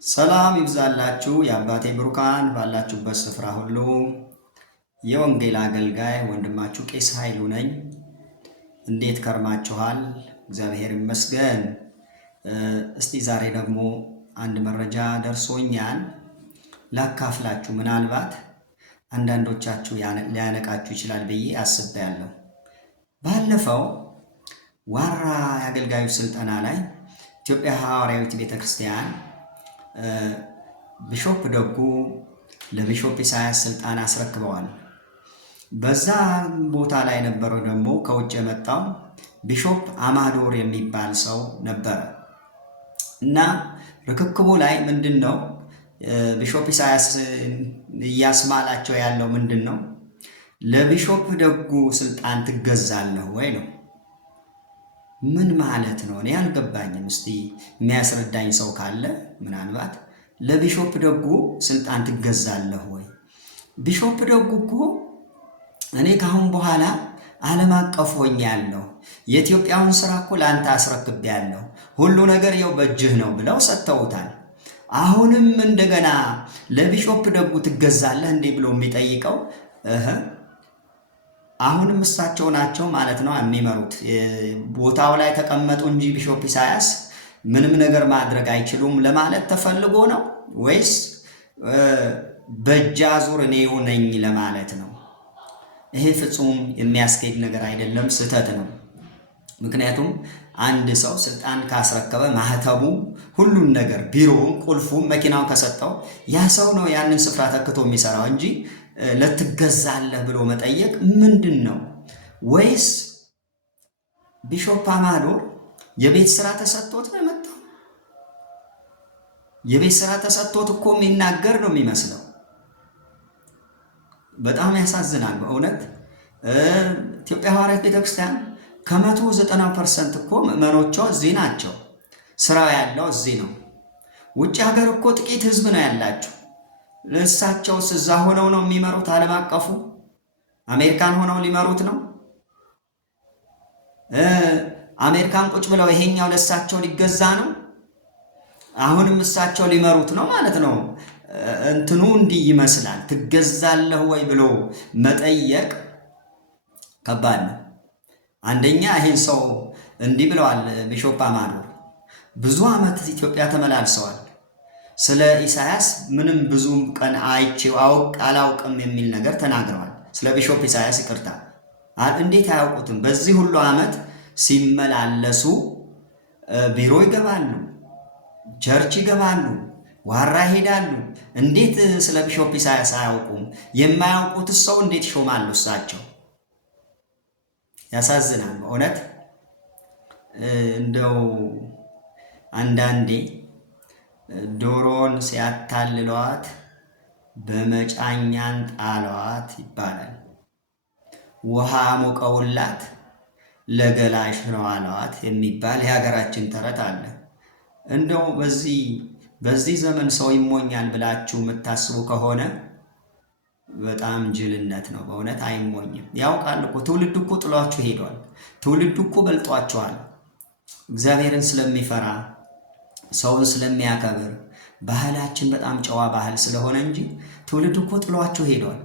ሰላም ይብዛላችሁ የአባቴ ብሩካን ባላችሁበት ስፍራ ሁሉ የወንጌል አገልጋይ ወንድማችሁ ቄስ ኃይሉ ነኝ። እንዴት ከርማችኋል? እግዚአብሔር ይመስገን። እስቲ ዛሬ ደግሞ አንድ መረጃ ደርሶኛል ላካፍላችሁ። ምናልባት አንዳንዶቻችሁ ሊያነቃችሁ ይችላል ብዬ አስቤያለሁ። ባለፈው ዋራ የአገልጋዩ ስልጠና ላይ ኢትዮጵያ ሐዋርያዊት ቤተክርስቲያን ቢሾፕ ደጉ ለቢሾፕ ኢሳያስ ስልጣን አስረክበዋል። በዛ ቦታ ላይ ነበረው ደግሞ ከውጭ የመጣው ቢሾፕ አማዶር የሚባል ሰው ነበረ እና ርክክቡ ላይ ምንድነው ቢሾፕ ኢሳያስ እያስማላቸው ያለው ምንድነው? ለቢሾፕ ደጉ ስልጣን ትገዛለህ ወይ ነው። ምን ማለት ነው? እኔ አልገባኝም። እስቲ የሚያስረዳኝ ሰው ካለ ምናልባት ለቢሾፕ ደጉ ስልጣን ትገዛለህ ወይ? ቢሾፕ ደጉ እኮ እኔ ካሁን በኋላ ዓለም አቀፍ ሆኛለሁ፣ የኢትዮጵያውን ስራ እኮ ለአንተ አስረክቤያለሁ፣ ሁሉ ነገር ያው በእጅህ ነው ብለው ሰጥተውታል። አሁንም እንደገና ለቢሾፕ ደጉ ትገዛለህ እንዴ ብሎ የሚጠይቀው አሁንም እሳቸው ናቸው ማለት ነው የሚመሩት። ቦታው ላይ ተቀመጡ እንጂ ቢሾፕ ኢሳያስ ምንም ነገር ማድረግ አይችሉም ለማለት ተፈልጎ ነው ወይስ በእጅ አዙር እኔው ነኝ ለማለት ነው? ይሄ ፍጹም የሚያስኬድ ነገር አይደለም፣ ስህተት ነው። ምክንያቱም አንድ ሰው ስልጣን ካስረከበ ማህተቡ፣ ሁሉን ነገር፣ ቢሮውን፣ ቁልፉን፣ መኪናውን ከሰጠው ያ ሰው ነው ያንን ስፍራ ተክቶ የሚሰራው እንጂ ለትገዛለህ ብሎ መጠየቅ ምንድን ነው? ወይስ ቢሾፕ አማዶር የቤት ስራ ተሰጥቶት ነው የመጣው? የቤት ስራ ተሰጥቶት እኮ የሚናገር ነው የሚመስለው። በጣም ያሳዝናል በእውነት። ኢትዮጵያ ሐዋርያት ቤተክርስቲያን ከ190% እኮ ምዕመኖቿ እዚህ ናቸው። ስራው ያለው እዚህ ነው። ውጭ ሀገር እኮ ጥቂት ህዝብ ነው ያላቸው። እሳቸውስ እዛ ሆነው ነው የሚመሩት? ዓለም አቀፉ አሜሪካን ሆነው ሊመሩት ነው? አሜሪካን ቁጭ ብለው ይሄኛው ለእሳቸው ሊገዛ ነው? አሁንም እሳቸው ሊመሩት ነው ማለት ነው። እንትኑ እንዲህ ይመስላል። ትገዛለህ ወይ ብሎ መጠየቅ ከባድ ነው። አንደኛ ይሄን ሰው እንዲህ ብለዋል ቢሾፕ አማዶር። ብዙ ዓመት ኢትዮጵያ ተመላልሰዋል። ስለ ኢሳያስ ምንም ብዙ ቀን አይቼው አላውቅም የሚል ነገር ተናግረዋል። ስለ ቢሾፕ ኢሳያስ ይቅርታ፣ እንዴት አያውቁትም? በዚህ ሁሉ ዓመት ሲመላለሱ ቢሮ ይገባሉ፣ ቸርች ይገባሉ፣ ዋራ ይሄዳሉ። እንዴት ስለ ቢሾፕ ኢሳያስ አያውቁም? የማያውቁት ሰው እንዴት ይሾማሉ እሳቸው? ያሳዝናል በእውነት። እንደው አንዳንዴ ዶሮን ሲያታልሏት በመጫኛን ጣሏት ይባላል። ውሃ ሞቀውላት ለገላሽ ነው አሏት የሚባል የሀገራችን ተረት አለ። እንደው በዚህ ዘመን ሰው ይሞኛል ብላችሁ የምታስቡ ከሆነ በጣም ጅልነት ነው በእውነት። አይሞኝም። ያውቃል እኮ ትውልድ እኮ ጥሏችሁ ሄዷል። ትውልድ እኮ በልጧቸዋል። እግዚአብሔርን ስለሚፈራ ሰውን ስለሚያከብር ባህላችን በጣም ጨዋ ባህል ስለሆነ እንጂ ትውልድ እኮ ጥሏችሁ ሄዷል።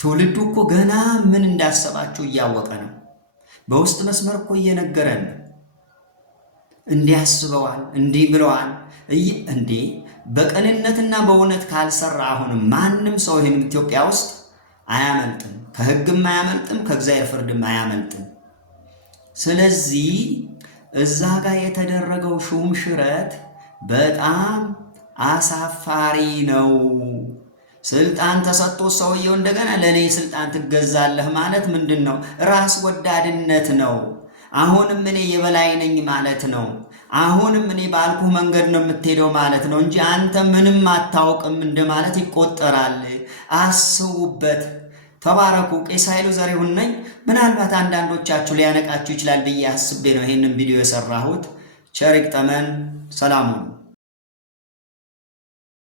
ትውልዱ እኮ ገና ምን እንዳሰባችሁ እያወቀ ነው። በውስጥ መስመር እኮ እየነገረን እንዲያስበዋል፣ እንዲህ ብለዋል። እንዴ በቅንነትና በእውነት ካልሰራ አሁንም ማንም ሰው ይህን ኢትዮጵያ ውስጥ አያመልጥም። ከሕግም አያመልጥም፣ ከእግዚአብሔር ፍርድም አያመልጥም። ስለዚህ እዛ ጋር የተደረገው ሹም ሽረት በጣም አሳፋሪ ነው። ስልጣን ተሰጥቶ ሰውየው እንደገና ለኔ ስልጣን ትገዛለህ ማለት ምንድን ነው? ራስ ወዳድነት ነው። አሁንም እኔ የበላይ ነኝ ማለት ነው። አሁንም እኔ ባልኩህ መንገድ ነው የምትሄደው ማለት ነው እንጂ አንተ ምንም አታውቅም እንደማለት ይቆጠራል። አስቡበት። ተባረኩ። ቄስ ኃይሉ ዘሪሁን ነኝ። ምናልባት አንዳንዶቻችሁ ሊያነቃችሁ ይችላል ብዬ አስቤ ነው ይሄንን ቪዲዮ የሰራሁት። ቸር ይግጠመን። ሰላሙን